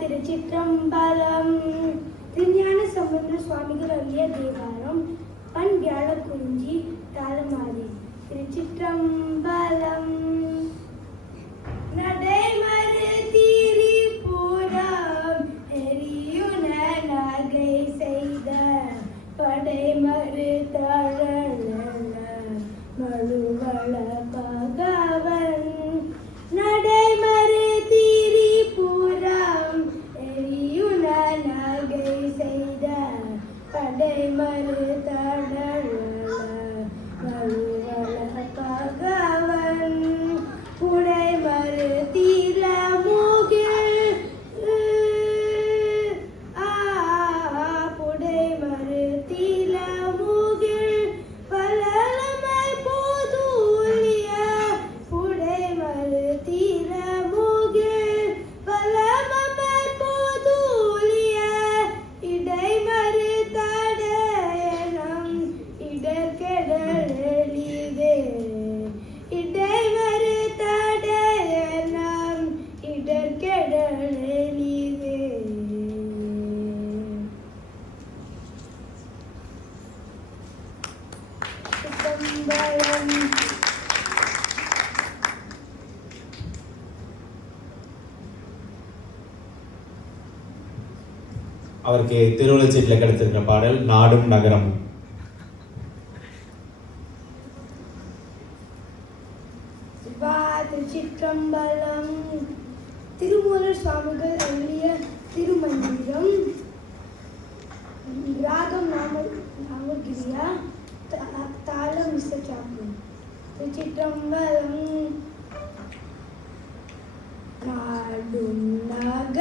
திருச்சிற்றம்பலம். திருஞான சம்பந்த சுவாமிகள் அருளிய தேவாரம் பண் வியாழ குறிஞ்சி தாளமாறி திருச்சிற்றம்பலம் நடைமறு தீரி பூரம் எரியுன they might have hit. அவருக்கு அவருக்கு திருவள்ளச்சீட்டில் கிடைத்திருக்கிற பாடல் நாடும் நகரமும். திருச்சிற்றம்பலம் திருமூலர் சுவாமிகள் அள்ளிய திருமந்திரம் ராகம் நாம நாமகிரியா Hello, Mr. Chaplin. Vichitrambalam Kadunnagar